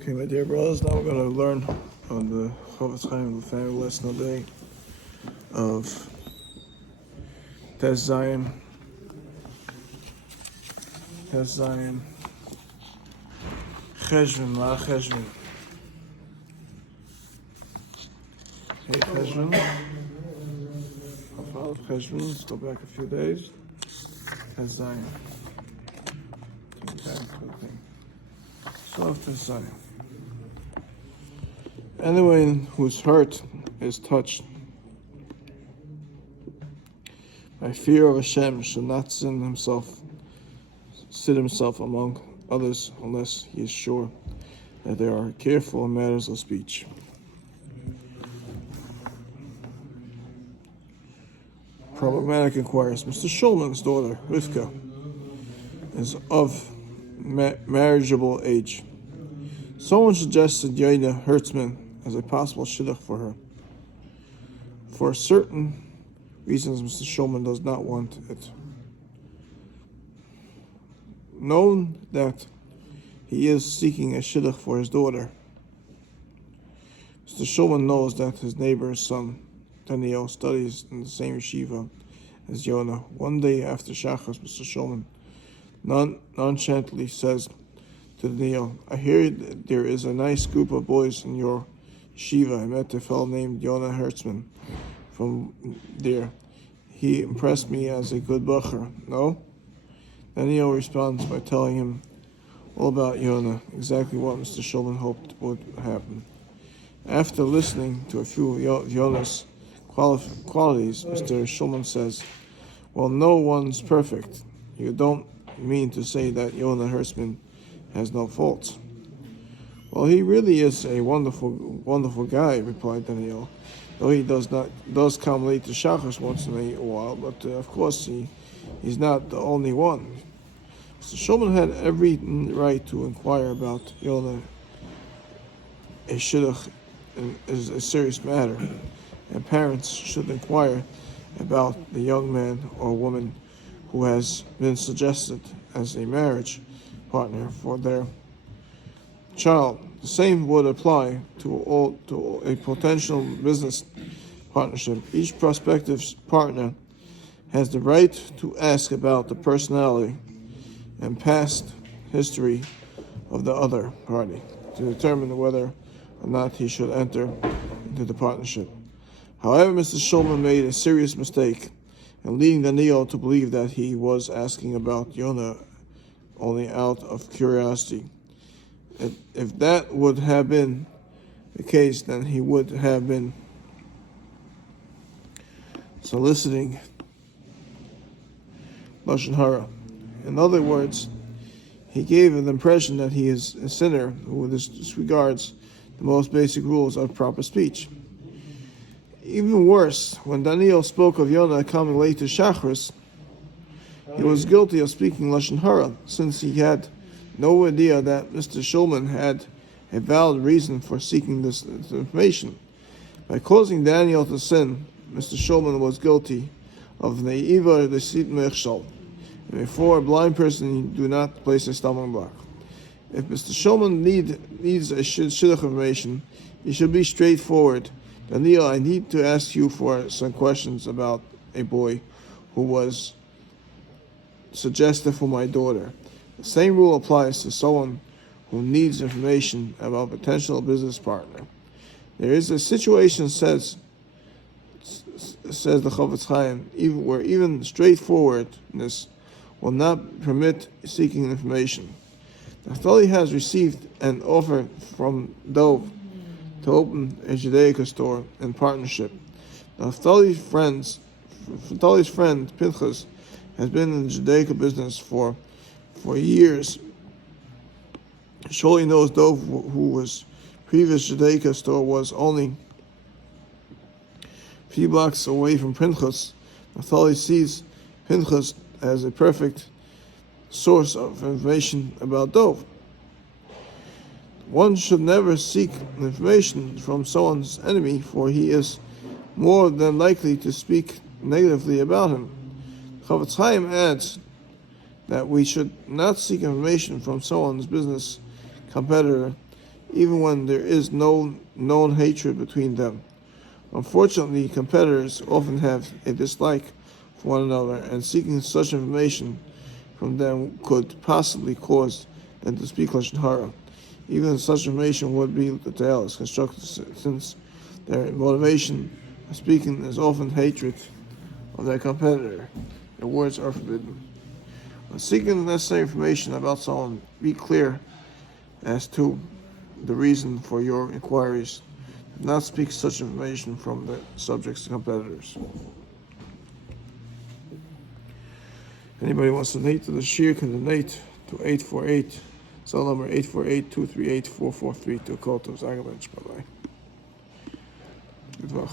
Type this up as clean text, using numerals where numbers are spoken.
Okay, my dear brothers, now we're going to learn on the Chaim, the family lesson today of Tes Zion, Cheshvan, Ma Cheshvan. Hey, Cheshvan. I'll follow Cheshvan. Let's go back a few days. Tes Zion. Back to the thing. So, Tes Zion. Anyone whose heart is touched by fear of Hashem should not sit himself among others unless he is sure that they are careful in matters of speech. Problematic inquiries. Mr. Shulman's daughter, Rivka, is of marriageable age. Someone suggested Yonah Hertzman as a possible shidduch for her. For certain reasons, Mr. Shulman does not want it. Known that he is seeking a shidduch for his daughter, Mr. Shulman knows that his neighbor's son, Daniel, studies in the same yeshiva as Yonah. One day after Shachas, Mr. Shulman nonchalantly says to Daniel, "I hear there is a nice group of boys in your yeshiva. I met a fellow named Yonah Hertzman from there. He impressed me as a good bacher. No?" Daniel responds by telling him all about Yonah, exactly what Mr. Shulman hoped would happen. After listening to a few of Yonah's qualities, Mr. Shulman says, "Well, no one's perfect. You don't mean to say that Yonah Hertzman has no faults?" "Well, he really is a wonderful guy," replied Daniel, "though he does come late to Shachas once in a while, but of course he's not the only one." Mr. Shulman had every right to inquire about Yonah. A shidduch is a serious matter, and parents should inquire about the young man or woman who has been suggested as a marriage partner for their child. The same would apply to a potential business partnership. Each prospective partner has the right to ask about the personality and past history of the other party to determine whether or not he should enter into the partnership. However, Mr. Shulman made a serious mistake in leading Daniel to believe that he was asking about Yonah only out of curiosity. If that would have been the case, then he would have been soliciting Lashon Hara. In other words, he gave an impression that he is a sinner who disregards the most basic rules of proper speech. Even worse, when Daniel spoke of Yonah coming late to Shachris, he was guilty of speaking Lashon Hara, since he had no idea that Mr. Shulman had a valid reason for seeking this information. By causing Daniel to sin, Mr. Shulman was guilty of Neiva Desit Mechshal. And before a blind person, you do not place a stumbling block. If Mr. Shulman needs a shidduch information, he should be straightforward. Daniel, I need to ask you for some questions about a boy who was suggested for my daughter. The same rule applies to someone who needs information about a potential business partner. There is a situation, says the Chofetz Chaim, where even straightforwardness will not permit seeking information. Naphtali has received an offer from Dov to open a Judaica store in partnership. Naphtali's friend Pinchas has been in the Judaica business for years. Surely knows Dov, whose previous Judaica store was only a few blocks away from Pinchas. Naphtali sees Pinchas as a perfect source of information about Dov. One should never seek information from someone's enemy, for he is more than likely to speak negatively about him. Chofetz Chaim adds that we should not seek information from someone's business competitor, even when there is no known hatred between them. Unfortunately, competitors often have a dislike for one another, and seeking such information from them could possibly cause them to speak Lashon Hara. Even such information would be is constructive, since their motivation of speaking is often hatred of their competitor. Their words are forbidden. When seeking the necessary information about someone, be clear as to the reason for your inquiries. Do not speak such information from the subjects to competitors. If anybody wants to donate to the Shiur, can donate to 848, cell number 848-238-4432. Call to Zagabench. Bye-bye. Good luck.